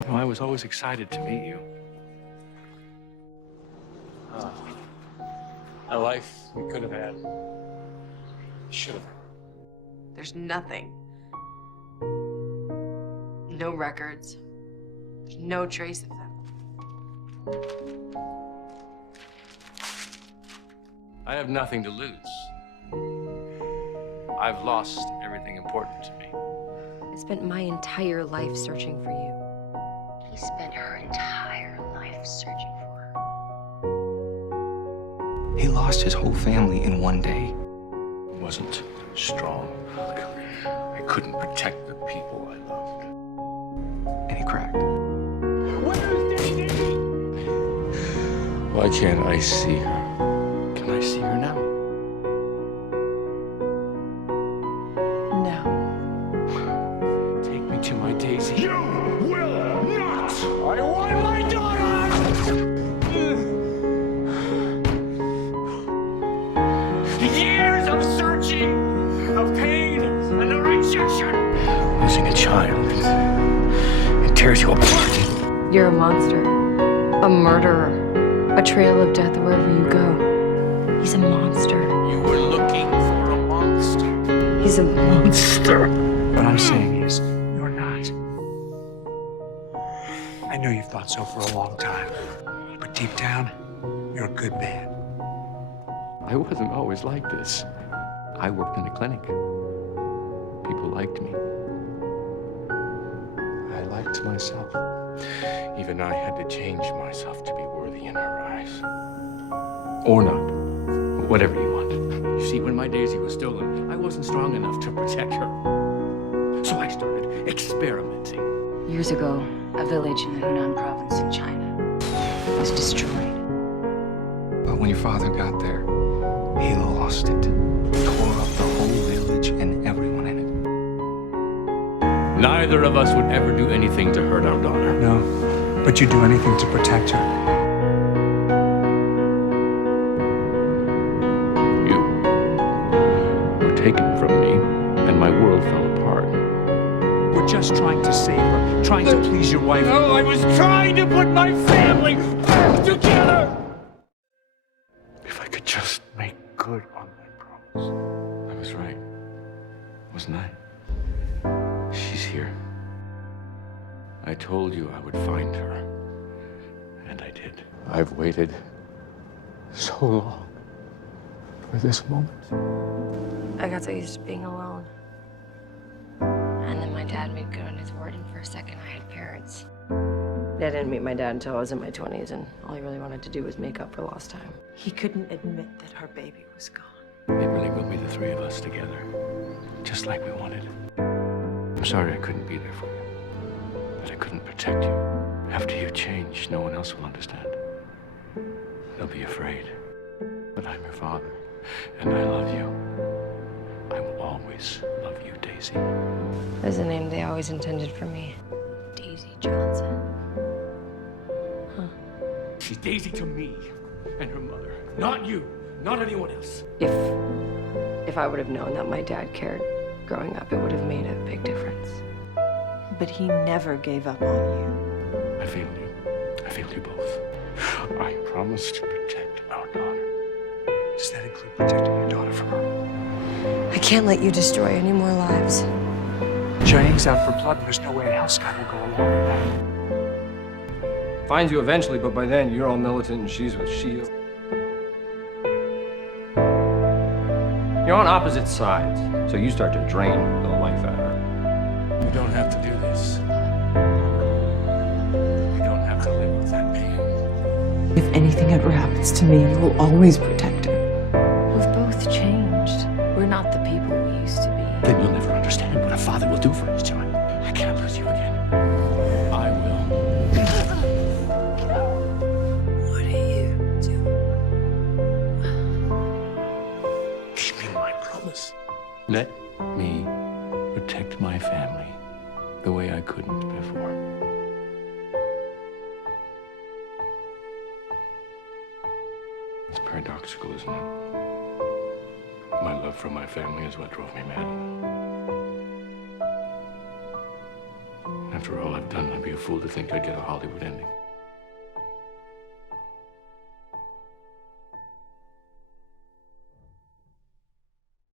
You know, I was always excited to meet you. A life we could have had. Should have. There's nothing. No records. There's no trace of them. I have nothing to lose. I've lost everything important to me. I spent my entire life searching for you. He spent her entire life searching for her. He lost his whole family in one day. I wasn't strong. I couldn't protect the people I loved. And he cracked. Where's Daisy? Why can't I see her? Can I see her now? No. Take me to my Daisy. You will not! I want my daughter! Years of searching, of pain, and of rejection. Losing a child. It tears you apart. You're a monster, a murderer, a trail of death wherever you go. He's a monster. You were looking for a monster. He's a monster. What I'm saying is, you're not. I know you've thought so for a long time, but deep down, you're a good man. I wasn't always like this. I worked in a clinic. People liked me. I liked myself. Even I had to change myself to be worthy in her eyes. Or not. Whatever you want. You see, when my Daisy was stolen, I wasn't strong enough to protect her. So I started experimenting. Years ago, a village in the Hunan province in China was destroyed. But when your father got there, he lost it. Tore up the whole village and everyone in it. Neither of us would ever do anything to hurt our daughter. No, but you'd do anything to protect her. You were taken from me, and my world fell apart. We're just trying to save her, trying to please your wife. No, I was trying to put my family back together! If I could just make good on that promise. I was right, wasn't I? She's here. I told you I would find her, and I did. I've waited so long for this moment. I got so used to being alone. And then my dad made good on his word, and for a second I had parents. I didn't meet my dad until I was in my 20s, and all he really wanted to do was make up for lost time. He couldn't admit that her baby was gone. It really will be the three of us together, just like we wanted. I'm sorry I couldn't be there for you, that I couldn't protect you. After you change, no one else will understand. They'll be afraid. But I'm your father, and I love you. I will always love you, Daisy. That's the name they always intended for me. Daisy Johnson. She's Daisy to me and her mother, not you, not anyone else. If I would have known that my dad cared growing up, it would have made a big difference. But he never gave up on you. I failed you. I failed you both. I promised to protect our daughter. Does that include protecting your daughter from her? I can't let you destroy any more lives. Jiaying's out for blood, and there's no way in hell Scott will go along with that. Finds you eventually, but by then you're all militant and she's with S.H.I.E.L.D. You're on opposite sides, so you start to drain the life out of her. You don't have to do this. You don't have to live with that pain. If anything ever happens to me, you will always protect her. We've both changed. We're not the people we used to be. Then you'll never understand what a father will do for his child. I can't lose you again. I will. What are you doing? Keep me my promise. Let me protect my family the way I couldn't before. It's paradoxical, isn't it? My love for my family is what drove me mad. After all I've done, I'd be a fool to think I'd get a Hollywood ending.